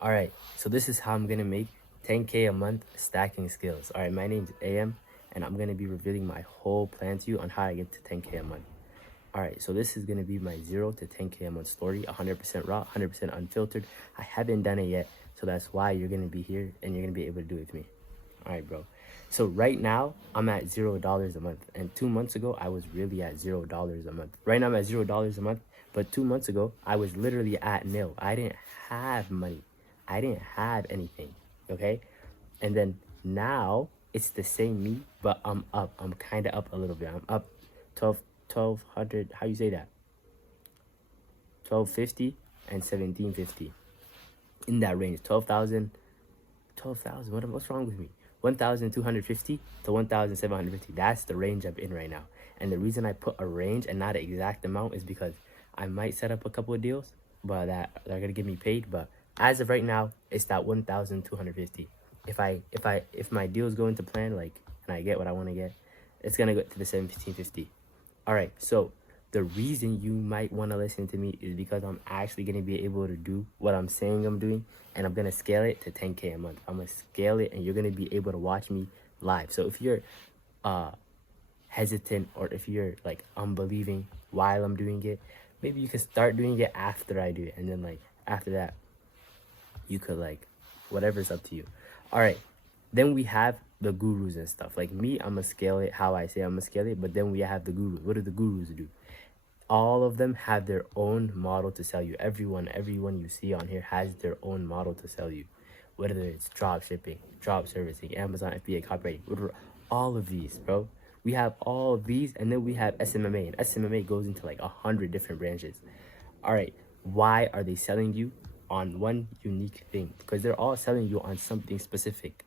All right, so this is how I'm gonna make 10K a month stacking skills. All right, my name's AM, and I'm gonna be revealing my whole plan to you on how I get to 10K a month. All right, so this is gonna be my 0 to 10K a month story, 100% raw, 100% unfiltered. I haven't done it yet, so that's why you're gonna be here and you're gonna be able to do it with me. All right, bro. So right now I'm at $0 a month, and 2 months ago I was really at $0 a month. Right now I'm at $0 a month, but 2 months ago I was literally at nil. I didn't have money. I didn't have anything. Okay, and then now it's the same me, but I'm up. I'm kind of up a little bit. I'm up 1200. How you say that? 1250 and 1750 in that range. 12,000. What's wrong with me? 1,250 to 1,750. That's the range I'm in right now. And the reason I put a range and not an exact amount is because I might set up a couple of deals, but that they're gonna give me paid. But as of right now, it's that 1,250. If my deals go into plan, like, and I get what I want to get, it's gonna go to the 1750. All right, so the reason you might want to listen to me is because I'm actually going to be able to do what I'm saying I'm doing, and I'm going to scale it to 10K a month. I'm going to scale it, and you're going to be able to watch me live. So if you're uh, hesitant, or if you're like unbelieving while I'm doing it, maybe you can start doing it after I do it, and then like after that, you could like whatever's up to you. All right, then we have the gurus and stuff. Like me, I'm gonna scale it how I say I'm gonna scale it, but then we have the gurus. What do the gurus do? All of them have their own model to sell you. Everyone you see on here has their own model to sell you, whether it's drop shipping, drop servicing, Amazon FBA copywriting, whatever. All of these, bro. We have all of these, and then we have SMMA, and SMMA goes into like 100 different branches. All right, why are they selling you on one unique thing? Because they're all selling you on something specific.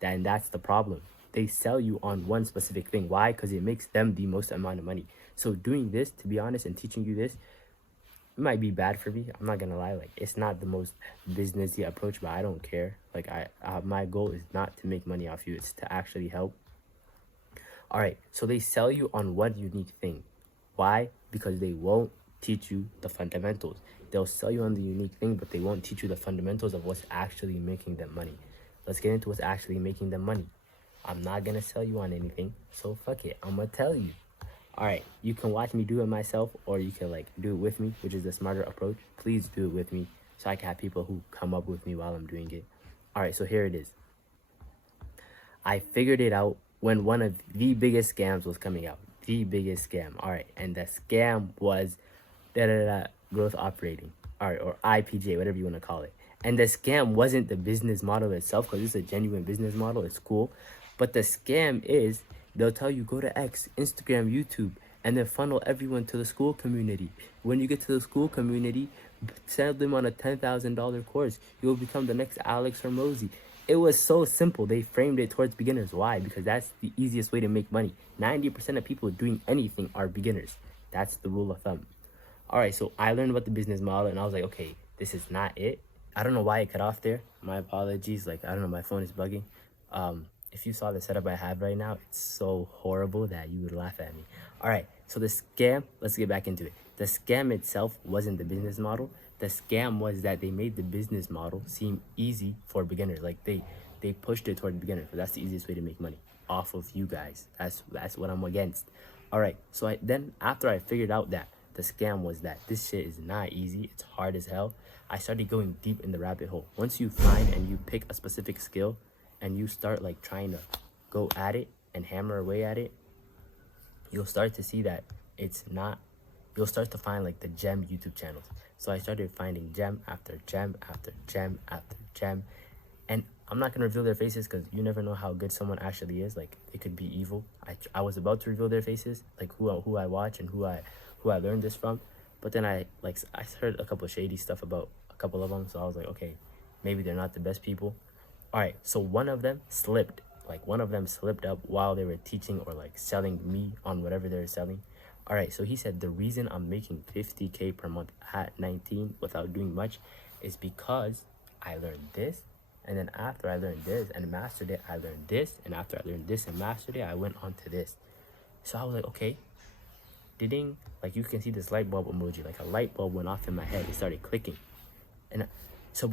Then that's the problem. They sell you on one specific thing. Why? Because it makes them the most amount of money. So doing this, to be honest, and teaching you this, it might be bad for me. I'm not gonna lie. Like, it's not the most businessy approach, but I don't care. Like, my goal is not to make money off you. It's to actually help. All right. So they sell you on one unique thing. Why? Because they won't teach you the fundamentals. They'll sell you on the unique thing, but they won't teach you the fundamentals of what's actually making them money. Let's get into what's actually making them money. I'm not gonna sell you on anything, so fuck it. I'm gonna tell you. All right, you can watch me do it myself, or you can like do it with me, which is the smarter approach. Please do it with me, so I can have people who come up with me while I'm doing it. All right, so here it is. I figured it out when one of the biggest scams was coming out. The biggest scam. All right, and the scam was da da da growth operating. All right, or IPJ, whatever you want to call it. And the scam wasn't the business model itself, because it's a genuine business model. It's cool, but the scam is they'll tell you go to X, Instagram, YouTube, and then funnel everyone to the school community. When you get to the school community, send them on a $10,000 course. You'll become the next Alex Hormozy. It was so simple. They framed it towards beginners. Why? Because that's the easiest way to make money. 90% of people doing anything are beginners. That's the rule of thumb. All right, so I learned about the business model, and I was like, okay, this is not it. I don't know why it cut off there. My apologies. Like, I don't know, my phone is bugging. If you saw the setup I have right now, it's so horrible that you would laugh at me. All right, so the scam, let's get back into it. The scam itself wasn't the business model. The scam was that they made the business model seem easy for beginners. Like they pushed it toward beginners, because that's the easiest way to make money off of you guys. That's what I'm against. All right, so then after I figured out that the scam was that this shit is not easy, it's hard as hell, I started going deep in the rabbit hole. Once you find and you pick a specific skill and you start like trying to go at it and hammer away at it, you'll start to see that it's not, you'll start to find like the gem YouTube channels. So I started finding gem after gem after gem after gem. And I'm not gonna reveal their faces, because you never know how good someone actually is. Like, it could be evil. I was about to reveal their faces, like who I watch and who I learned this from. But then I heard a couple of shady stuff about a couple of them, so I was like, okay, maybe they're not the best people. All right, so one of them slipped. Like, one of them slipped up while they were teaching or like selling me on whatever they were selling. All right, so he said the reason I'm making 50K per month at 19 without doing much is because I learned this, and then after I learned this and mastered it, I learned this, and after I learned this and mastered it, I went on to this. So I was like, okay, ding, like you can see this light bulb emoji, like a light bulb went off in my head. It started clicking, and so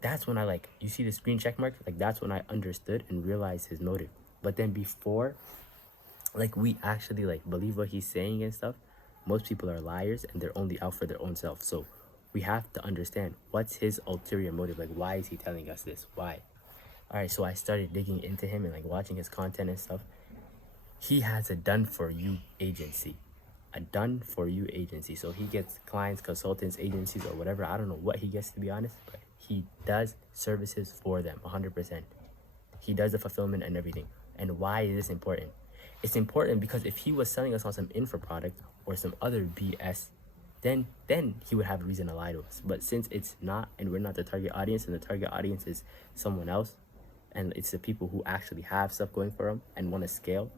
that's when I like, you see the screen check mark, like that's when I understood and realized his motive. But then before, like, we actually like believe what he's saying and stuff, most people are liars and they're only out for their own self. So we have to understand what's his ulterior motive. Like, why is he telling us this? Why? All right, so I started digging into him and like watching his content and stuff. He has a done for you agency, a done for you agency. So he gets clients, consultants, agencies, or whatever. I don't know what he gets, to be honest, but he does services for them 100%. He does the fulfillment and everything. And why is this important? It's important because if he was selling us on some info product or some other BS, then he would have a reason to lie to us. But since it's not, and we're not the target audience, and the target audience is someone else, and it's the people who actually have stuff going for them and want to scale,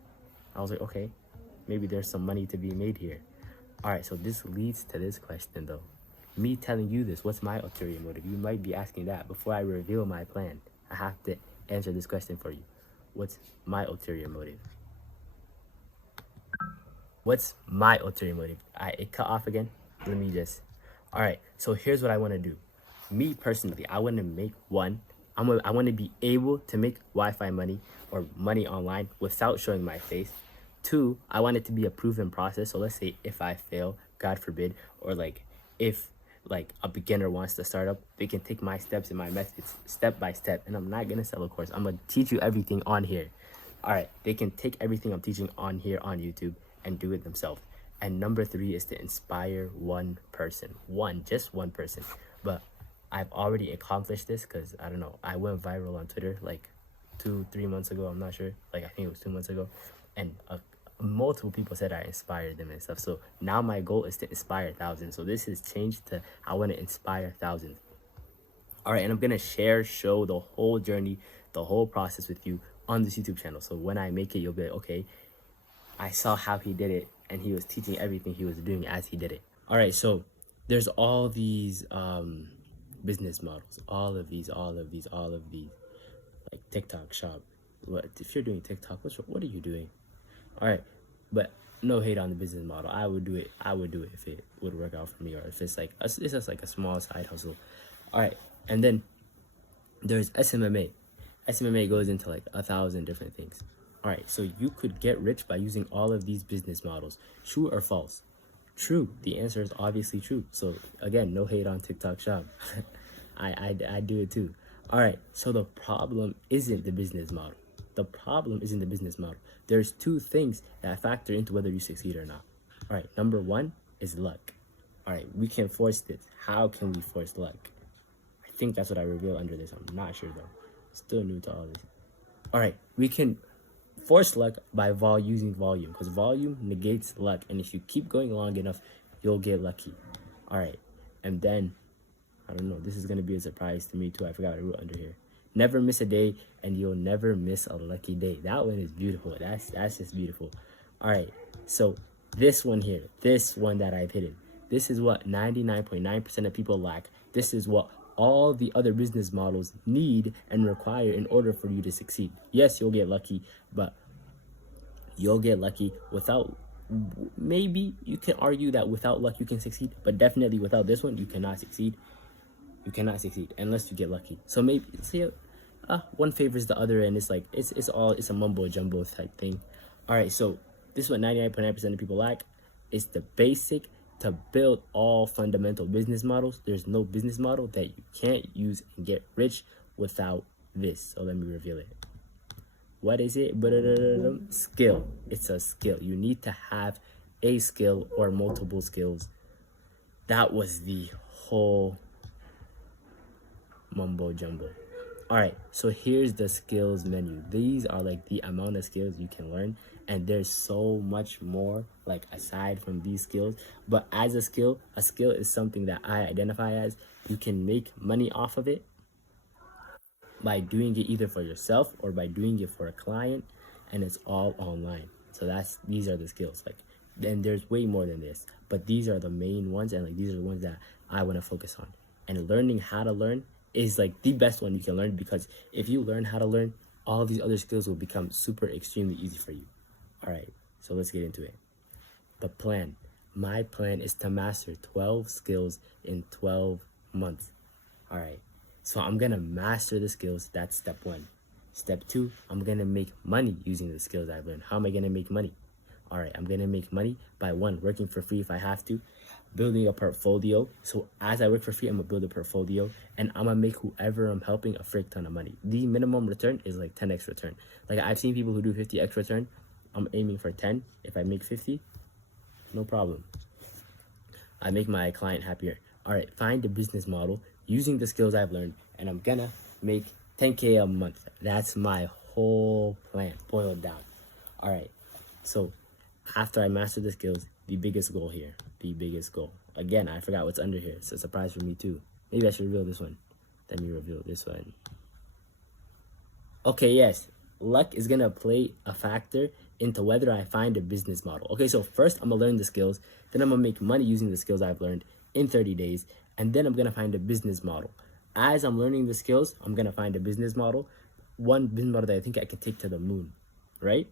I was like, okay, maybe there's some money to be made here. All right, so this leads to this question though. Me telling you this, what's my ulterior motive? You might be asking that. Before I reveal my plan, I have to answer this question for you. What's my ulterior motive? What's my ulterior motive? It cut off again. Let me just. All right, so here's what I want to do. Me personally, I want to make one. I want to be able to make Wi-Fi money or money online without showing my face. Two, I want it to be a proven process. So let's say if I fail, God forbid, or like if like a beginner wants to start up, they can take my steps and my methods step by step. And I'm not gonna sell a course. I'm gonna teach you everything on here. All right, they can take everything I'm teaching on here on YouTube and do it themselves. And number three is to inspire one person, just one person. But I've already accomplished this because I don't know, I went viral on Twitter like 2-3 months ago. I'm not sure. Like, I think it was 2 months ago, and multiple people said I inspired them and stuff. So now my goal is to inspire thousands. So this has changed to I want to inspire thousands. All right, and I'm gonna show the whole journey, the whole process with you on this YouTube channel. So when I make it, you'll be like, okay, I saw how he did it, and he was teaching everything he was doing as he did it. All right, so there's all these business models, all of these, like TikTok shop. What if you're doing TikTok? What are you doing? All right, but no hate on the business model. I would do it if it would work out for me, or if it's like it's just like a small side hustle. All right, and then there's SMMA. SMMA goes into like 1,000 different things. All right, so you could get rich by using all of these business models. True or false? True. The answer is obviously true. So again, no hate on TikTok shop. I do it too. All right, so the problem isn't the business model. The problem isn't the business model. There's two things that factor into whether you succeed or not. All right, number one is luck. All right, we can force this. How can we force luck? I think that's what I reveal under this. I'm not sure though. Still new to all this. All right, we can force luck by using volume, because volume negates luck, and if you keep going long enough, you'll get lucky. All right, and then I don't know, this is gonna be a surprise to me too. I forgot what I wrote under here. Never miss a day, and you'll never miss a lucky day. That one is beautiful. That's just beautiful. All right, so this one here, this one that I've hidden, this is what 99.9% of people lack. This is what all the other business models need and require in order for you to succeed. Yes, you'll get lucky, but you'll get lucky without, maybe you can argue that without luck you can succeed, but definitely without this one you cannot succeed. You cannot succeed unless you get lucky. So maybe see, one favors the other, and it's like it's a mumbo jumbo type thing. All right, so this is what 99.9% of people lack. It's the basic to build all fundamental business models. There's no business model that you can't use and get rich without this. So let me reveal it. What is it? Skill. It's a skill. You need to have a skill or multiple skills. That was the whole mumbo jumbo. All right, so here's the skills menu. These are like the amount of skills you can learn, and there's so much more like aside from these skills. But as a skill is something that I identify as you can make money off of it by doing it either for yourself or by doing it for a client, and it's all online. So these are the skills. Like, then there's way more than this, but these are the main ones, and like these are the ones that I want to focus on. And learning how to learn is like the best one you can learn, because if you learn how to learn, all these other skills will become super extremely easy for you. All right, so let's get into it. The plan. My plan is to master 12 skills in 12 months. All right, So I'm gonna master the skills. That's step one. Step two, I'm gonna make money using the skills I've learned. How am I gonna make money? All right, I'm gonna make money by one, working for free if I have to, building a portfolio. So as I work for free, I'm gonna build a portfolio, and I'm gonna make whoever I'm helping a frick ton of money. The minimum return is like 10x return. Like I've seen people who do 50x return. I'm aiming for 10. If I make 50, no problem. I make my client happier. All right, find a business model using the skills I've learned, and I'm gonna make 10K a month. That's my whole plan, boiled down. All right, so after I master the skills, the biggest goal here, the biggest goal. Again, I forgot what's under here. It's a surprise for me too. Maybe I should reveal this one. Let me reveal this one. Okay, yes, luck is gonna play a factor into whether I find a business model. Okay, so first I'm gonna learn the skills, then I'm gonna make money using the skills I've learned in 30 days, and then I'm gonna find a business model. As I'm learning the skills, I'm gonna find a business model, one business model that I think I can take to the moon, right?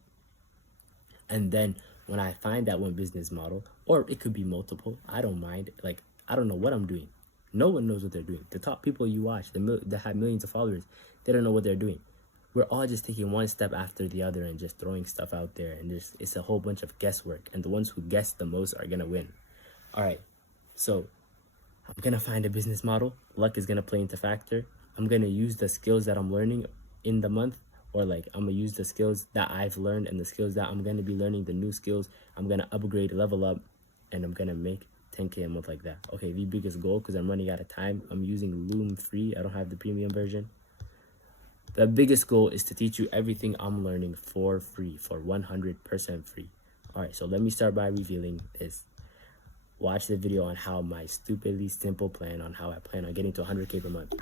And then when I find that one business model, or it could be multiple, I don't mind. Like, I don't know what I'm doing. No one knows what they're doing. The top people you watch, that have millions of followers, they don't know what they're doing. We're all just taking one step after the other and just throwing stuff out there, and it's a whole bunch of guesswork, and the ones who guess the most are gonna win. All right, so I'm gonna find a business model. Luck is gonna play into factor. I'm gonna use the skills that I'm learning in the month, or like I'm gonna use the skills that I've learned and the skills that I'm gonna be learning, the new skills. I'm gonna upgrade, level up, and I'm gonna make 10K a month like that. Okay, the biggest goal, because I'm running out of time, I'm using Loom 3. I don't have the premium version. The biggest goal is to teach you everything I'm learning for free, for 100% free. All right, so let me start by revealing this. Watch the video on how my stupidly simple plan on how I plan on getting to 100K per month.